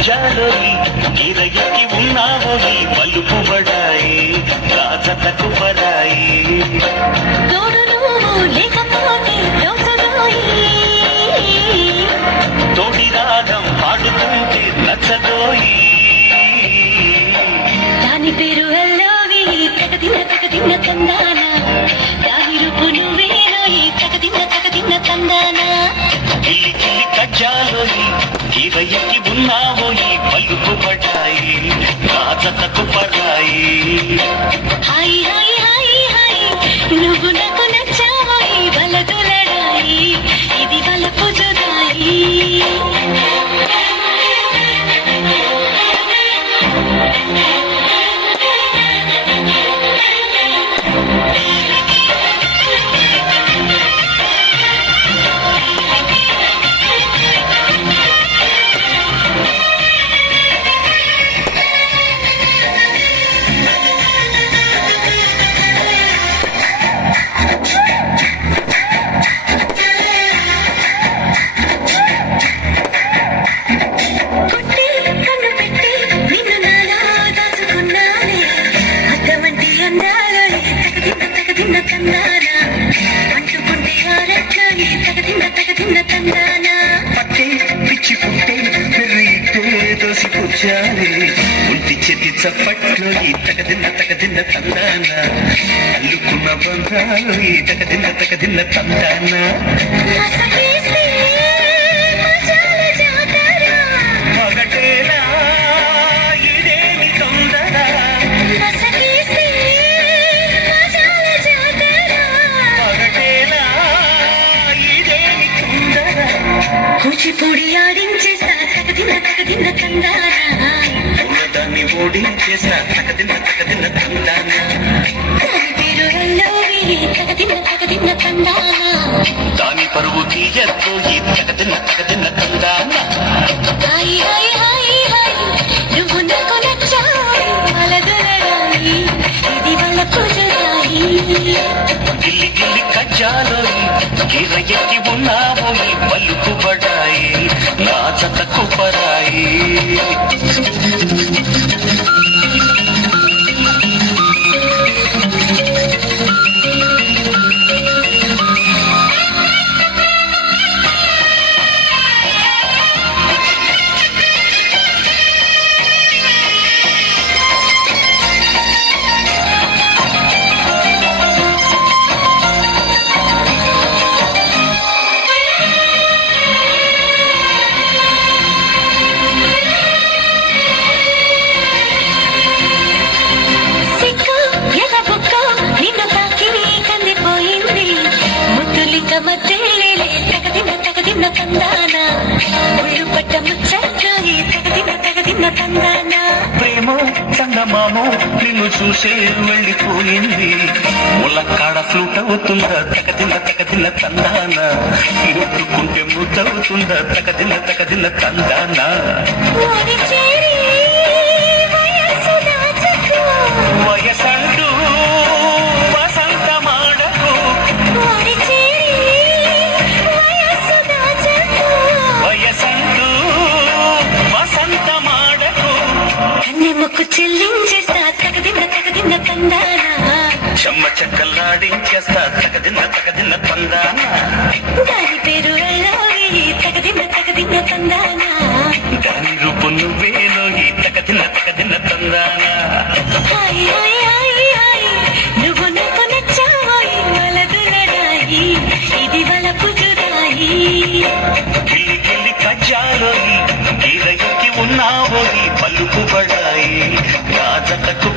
కజ్జాలోయి గిరగికి ఉన్నావోయి పలుకుబడాయి రాజతకు పరాయి తోడు నువ్వు లేకపోతే తోడి రాగం పాడుతుంటే నచ్చదోయి దాని పేరు అల్లోవి తగదిన్న తందాన దాని రూపు నువ్వేలోయి తగదిన్న తందాన గిల్లి గిల్లి కజ్జాలోయి గిరగికి ఉన్నావోయి పలుకుబడాయి రాజతకు పరాయి హాయ్ హాయ్ హాయ్ హాయ్ నువ్వు నాకు నచ్చావోయి బలదులడాయి ఇది బలపు జుదాయి పిచ్చి పుట్టే పెరిగితే దోసిపుచ్చాలి ఉంటి చేతి చప్పట్లో ఈ తగదిన్న తందాన అల్లుకున్న బంధాలు ఈ తగదిన్న తందాన మగటేలా ఇదేమి తొందర మగటేలా ఇదేమి తొందర కూచిపూడి ఆడించేస్తా తగదిన్న తందానా దాన్ని ఓడించేస్తా తగదిన్న తందాన దాని పేరు అల్లోవి తగదిన్న తందానా దాని పరువు తీయద్దు ఈ తగదిన్న తందాన హాయ్ హాయ్ హాయ్ హాయ్ నువ్వు నాకు నచ్చావు బలదులడాయి ఇది బలపు జుదాయి గిల్లి గిల్లి కజ్జాలోయి గిరగికి ఉన్నావోయి పలుకుబడాయి నా జతకు పరాయి తగదిన్న తందానా ఒళ్ళు పట్ట ముచ్చట్లోయి తగదిన్న తందానా ప్రేమ చందమామో నిన్ను చూసే వెళ్ళిపోయింది ములక్కాడ ఫ్లూట్ అవుతుందా తగదిన్న తందాన ముట్టుకుంటే ముద్దవుతుందా తగదిన్న తందాన వయసంటూ వసంతమాడకు వయసంటూ వసంతమాడకు మొక్కు చెల్లించేస్తా తగదిన్న తందానా చెమ్మ చెక్కల్లాడించేస్తా తగదిన్న తందాన దాని పేరు అల్లోవి తగదిన్న తందానా దాని రూపు నువ్వేలోయి తగదిన్న తందాన హాయ్ హాయ్ హాయ్ హాయ్ నువ్వు నాకు నచ్చావోయి బలదులడాయి ఇది బలపు జుదాయి గిల్లి గిల్లి కజ్జాలోయి గిరగికి ఉన్నావోయి పలుకుబడాయి రాజతకు